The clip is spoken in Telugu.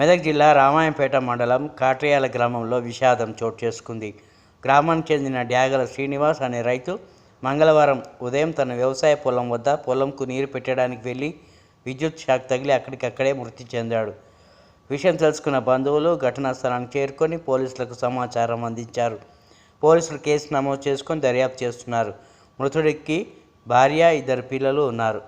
మెదక్ జిల్లా రామాయంపేట మండలం కాట్రియాల గ్రామంలో విషాదం చోటు చేసుకుంది. గ్రామానికి చెందిన డ్యాగల శ్రీనివాస్ అనే రైతు మంగళవారం ఉదయం తన వ్యవసాయ పొలం వద్ద పొలంకు నీరు పెట్టడానికి వెళ్ళి విద్యుత్ షాక్ తగిలి అక్కడికక్కడే మృతి చెందాడు. విషయం తెలుసుకున్న బంధువులు ఘటనా స్థలానికి చేరుకొని పోలీసులకు సమాచారం అందించారు. పోలీసులు కేసు నమోదు చేసుకొని దర్యాప్తు చేస్తున్నారు. మృతుడికి భార్య, 2 పిల్లలు ఉన్నారు.